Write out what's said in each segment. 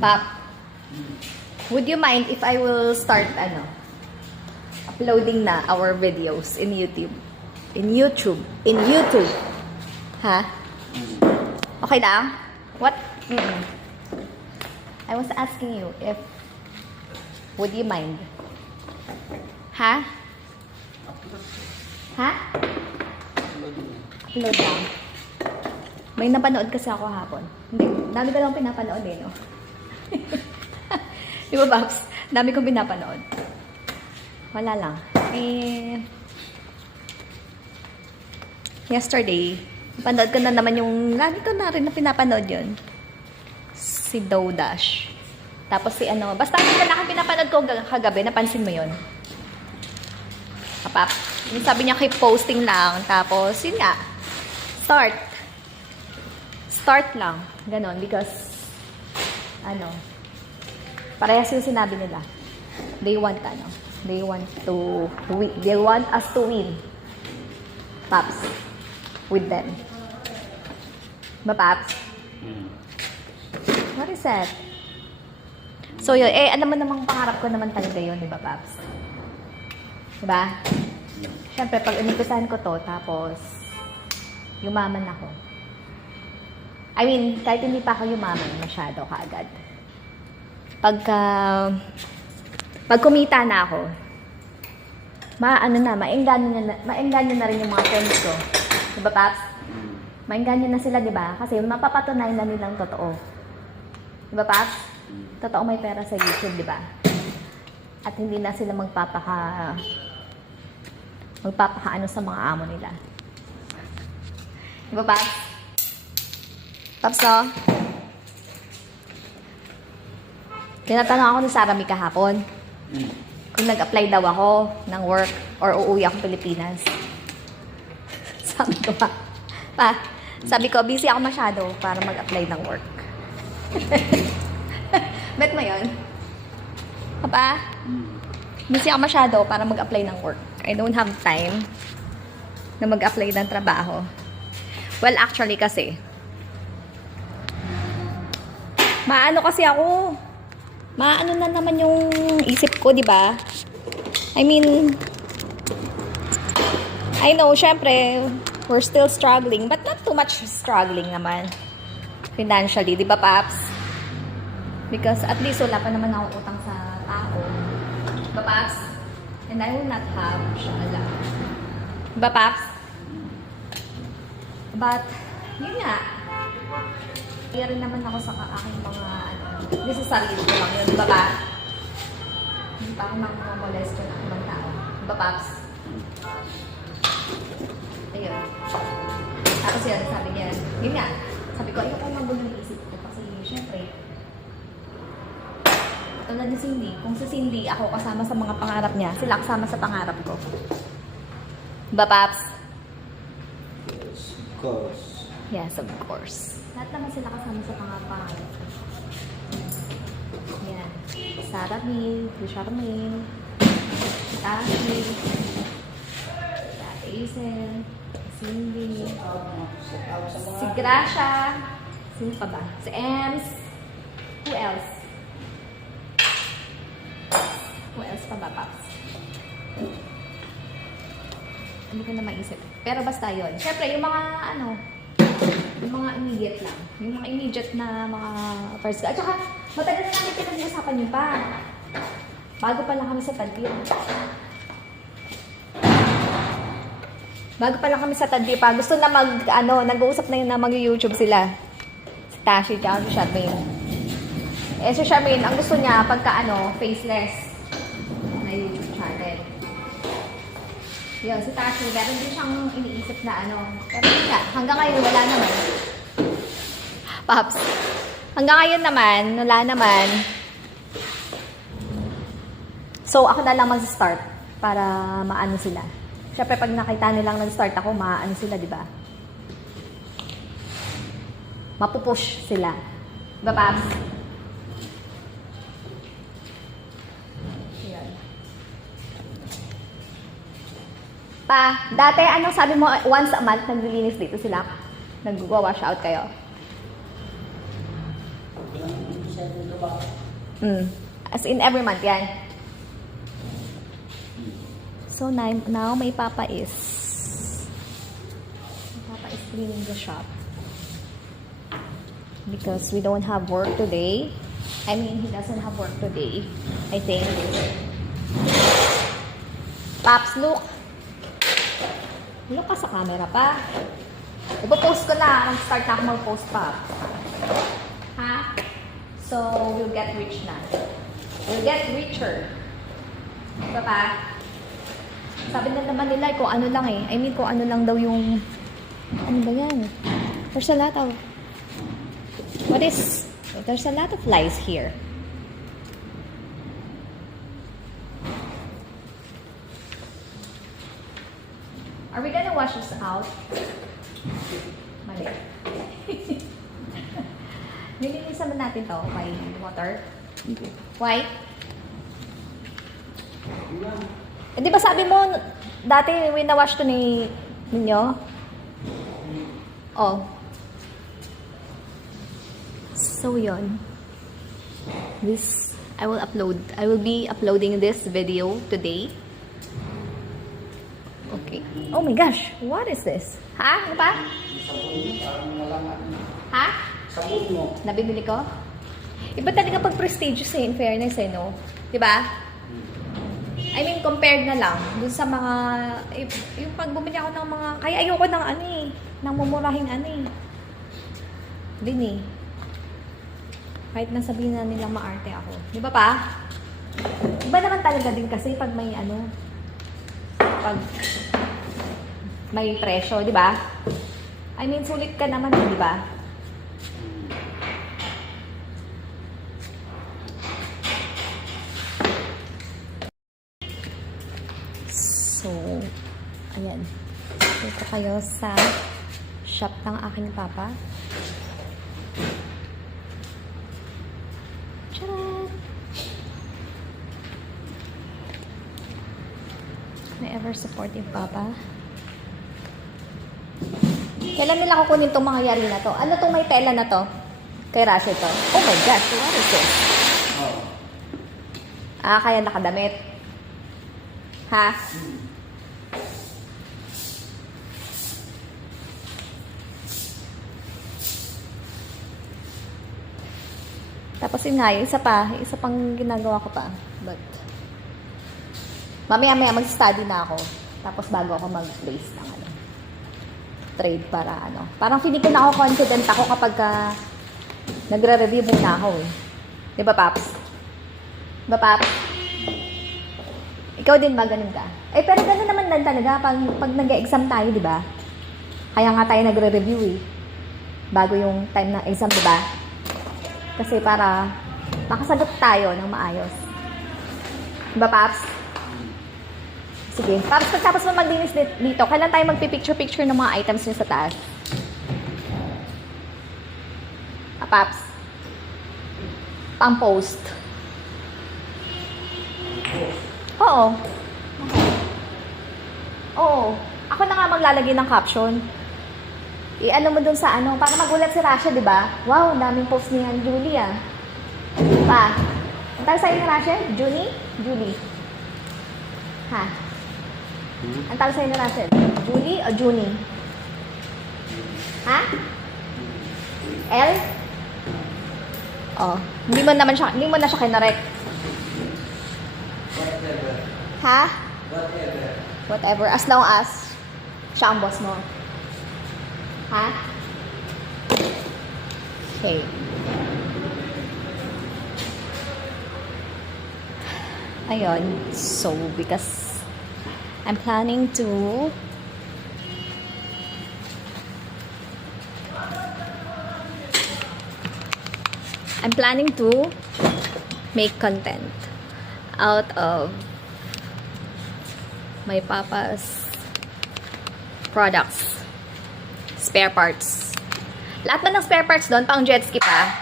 Pap, would you mind if I will start, uploading na our videos in YouTube? In YouTube. Ha? Okay lang? What? I was asking you if, would you mind? Ha? Ha? Upload lang. May napanood kasi ako hapon. Hindi, dami ko lang pinapanood no? Di ba, Babs? Dami kong pinapanood. Wala lang. Yesterday, napanood ko na naman yung, lagi ko na rin na pinapanood yun. Si Dodash. Tapos si basta yung lalaki pinapanood ko kagabi, napansin mo yun? Kapap. Yung sabi niya, keep posting lang. Tapos, yun nga. Start lang. Ganon. Because, parehas yung sinabi nila. They want, they want to win. They want us to win. Paps. With them. Ba, Paps? What is that? So, yun. Alam mo namang pangarap ko naman talaga yun, di ba, Paps? Diba? Siyempre, pag inikusahan ko to, tapos, yumaman ako. I mean, kahit hindi pa ako yumaman, masyado kaagad. Pag kumita na ako, maengganyo na rin yung mga friends ko. Diba, Paps? Maengganyo na sila, diba? Kasi mapapatunayan na nilang totoo. Diba, Paps? Totoo may pera sa YouTube, diba? At hindi na sila magpapakaano sa mga amo nila. Diba, Paps? Paps, no? Tinatanong ako ni Sarah May kahapon kung nag-apply daw ako ng work or uuwi ako Pilipinas. Sabi ko sabi ko, busy ako masyado para mag-apply ng work. Bet mo yun? Papa? Busy ako masyado para mag-apply ng work. I don't have time na mag-apply ng trabaho. Well, actually kasi, maano na naman yung isip ko, di ba? I mean, I know, syempre, we're still struggling, but not too much struggling naman. Financially, di ba, Paps? Because at least wala pa naman ako utang sa tao. Di ba, Paps? And I will not have, inshallah. Di ba, Paps? But, yun nga. Kaya rin naman ako sa aking mga, hindi sa sarili ko lang yun, di ba, ba? Hindi pa ako mamamolest ko ng ibang tao. Di ba, Paps? Ayun. Tapos yun, sabi niya, yun nga. Sabi ko, ayoko magulo ng isip ko. Kasi, syempre, tulad ni Cindy, kung si Cindy, ako kasama sa mga pangarap niya, sila kasama sa pangarap ko. Di ba, Paps? Yes, of course. Yes, of course. Lahat naman sila kasama sa pangarap. Yan. Sarah May, Charmaine, Ashley, Aisen, Cindy, si Gracia, sino pa ba? Si Ems, who else? Who else pa ba, Paps? Hindi ko na maisip. Pero basta yun. Siyempre, yung mga yung mga immediate lang. Yung mga immediate na mga first. At saka, matagal na namin pinag-uusapan yun pa. Bago pa lang kami sa Tadbir. Bago pa lang kami sa Tadbir pa. Gusto na nag-uusap na yun na mag-YouTube sila. Si Tashi, tsaka si Charmaine. Si Charmaine, ang gusto niya, pagka faceless na YouTube channel. Yun, si Tashi, meron din siyang iniisip na Pero yun nga, hanggang ngayon wala naman. Paps, hanggang ngayon naman, wala naman. So, ako na lang mag-start para maano sila. Siyempre, pag nakita nilang nag-start ako, maano sila, di ba? Mapupush sila. Diba, Paps? Pa, dati, sabi mo, once a month, naglilinis dito sila? Nag-wash out kayo? Sa As in every month yan. So now my papa is cleaning the shop because we don't have work today. I mean, he doesn't have work today, I think. Paps, look. Look ka sa camera pa. Ipo-post ko na. Mag-start na ako mag-post pa. Ha? So, we'll get rich na. We'll get richer. Diba pa? Sabi na naman nila kung ano lang eh. I mean, kung ano lang daw yung... Ano ba yan? There's a lot of... What is... There's a lot of lies here. Are we gonna wash this out? Mali. Nilinisan mo natin to by water. Why? Eh, di ba sabi mo, dati winawash to ninyo? Oh. So, yun. This, I will be uploading this video today. Okay. Oh my gosh, what is this? Ha? Ano pa? Ha? Sabon mo. Nabibili ko? Iba talaga pag prestigious eh, in fairness eh, no? Diba? I mean, compared na lang dun sa mga, yung pag bumili ako ng mga, kaya ayoko ng ano eh, ng mumurahing ano eh. Din eh. Kahit na sabihin na nilang maarte ako. Di ba pa? Iba naman talaga din kasi pag may ano, pag may presyo, di ba? I mean, sulit ka naman, di ba? So, ayan. Dito kayo sa shop ng aking papa. Tcharam! May ever supportive papa. Kailan nila kukunin itong mga yari na to? Ano itong may tela na to? Kay Rashe to. Oh my gosh, what is this? Oh. Ah, kaya nakadamit. Ha? Tapos yun nga, yung isa pang ginagawa ko pa. But, mamaya mag-study na ako. Tapos bago ako mag-place ng ano, trade para ano. Parang feeling ko na ako confident ako kapag nagre-review muna ako eh. Di ba, Paps? Di ba, Paps? Ikaw din ba ganun ka? Eh, pero ganun naman lang talaga pag nag-exam tayo, di ba? Kaya nga tayo nagre-review eh. Bago yung time ng exam, di ba? Kasi para makasagot tayo ng maayos. Diba, Paps? Sige. Paps, pagtapos mo maglinis dito, kailan tayo magpipicture-picture ng mga items nyo sa taas? Ah, Paps? Pang-post. Oo. Oo. Ako na nga maglalagay ng caption. I-ano mo dun sa ano, para magulat si Rasha, di ba? Wow, daming post niya, Julie, ah. Pa, ang tawag sa'yo ni Rasha? Julie? Julie. Ha? Ang tawag sa'yo ni Rasha? Julie o Junie? Ha? L? Oh, hindi mo na siya kinarek. Whatever. Ha? Whatever. Whatever, as long as siya ang boss mo. Ha? Okay. Ayun. So, because I'm planning to make content out of my papa's products. Spare parts. Lahat na ng spare parts doon, pang jet ski pa.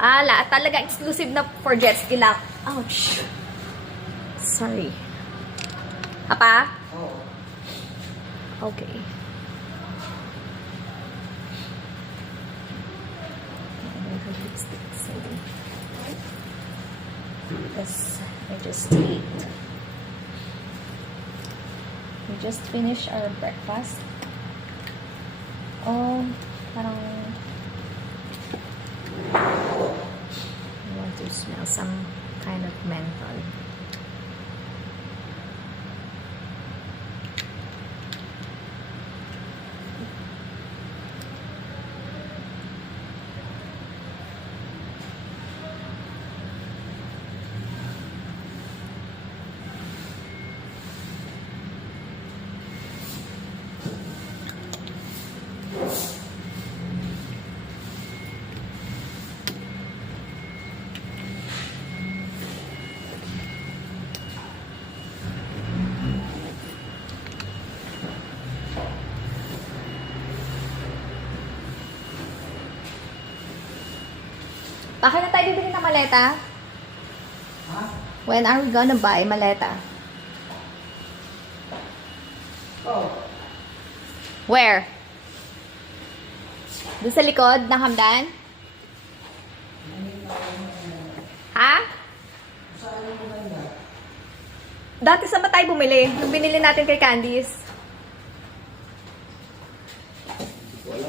Ah, lahat talaga exclusive na for jet ski lang. Ouch. Sorry. Apa? Oo. Okay. because I just ate. We just finished our breakfast. Oh, parang I want to smell some kind of menthol. Bakit na tayo bibili ng maleta? Ha? When are we gonna buy maleta? Oh. Where? Doon sa likod ng hamdan? Ha? Saan mo ba yan? Dati saan ba tayo bumili? Nung binili natin kay Candice. Wala.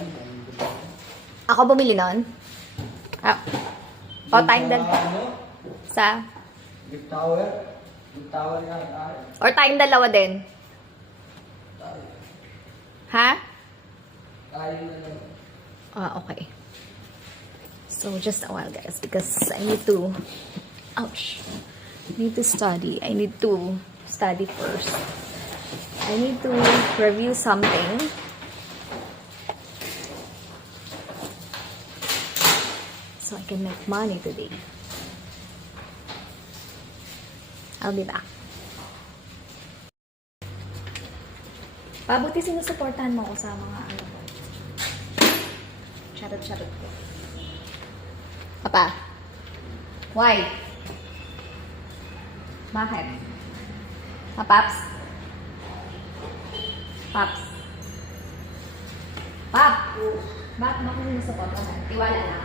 Ako bumili nun? Ah. O, tayong Ano? sa... Big Tower? Big Tower yan. Tayo. Or tayong dalawa din? Tayo. Ha? Tayo na lang. Ah, okay. So, just a while, guys, because I need to... Ouch. I need to study. I need to study first. I need to review something. So I can make money today. I'll be back. Pabuti sinusuportahan mo ko sa mga ano ko. Charot-charot ko. Papa? Why? Bakit? Ha, Paps? Paps? Pap! Bakit mo ko sinusuportahan? Tiwala na.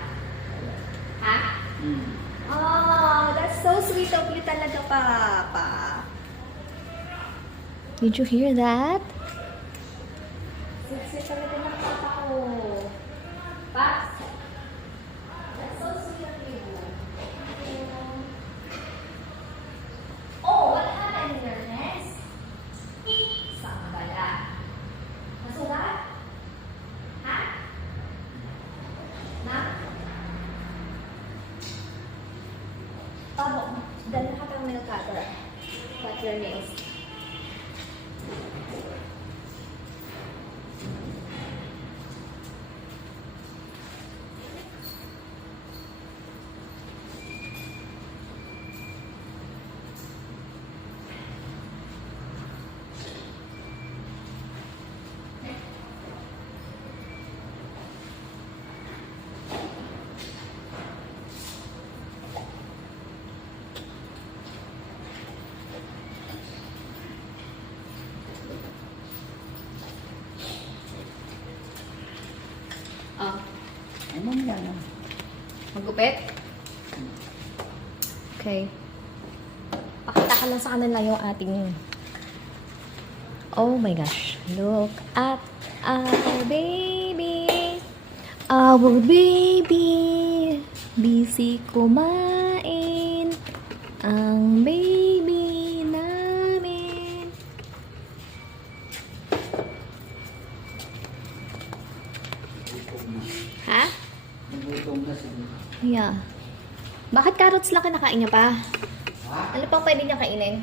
Ha? Oh, that's so sweet of you talaga, Papa. Did you hear that? Sweet talaga ng papa ko. Paps? That's so sweet of you. Oh, what happened in your nest? Saan bala? Nasulat? Ha? Na? Pabo, dala ka pang nail cutter. Cut your nails. Oh, Ano mo yan? magupit? Okay. Pakita ka lang sa kanila yung ating... Oh my gosh. Look at our baby. Our baby. Busy kumain. Ang baby namin. Ha? Nagutom na siya. Yeah. Bakit carrots lang kinakain niya pa? Ha? Ano pang pwede niya kainin?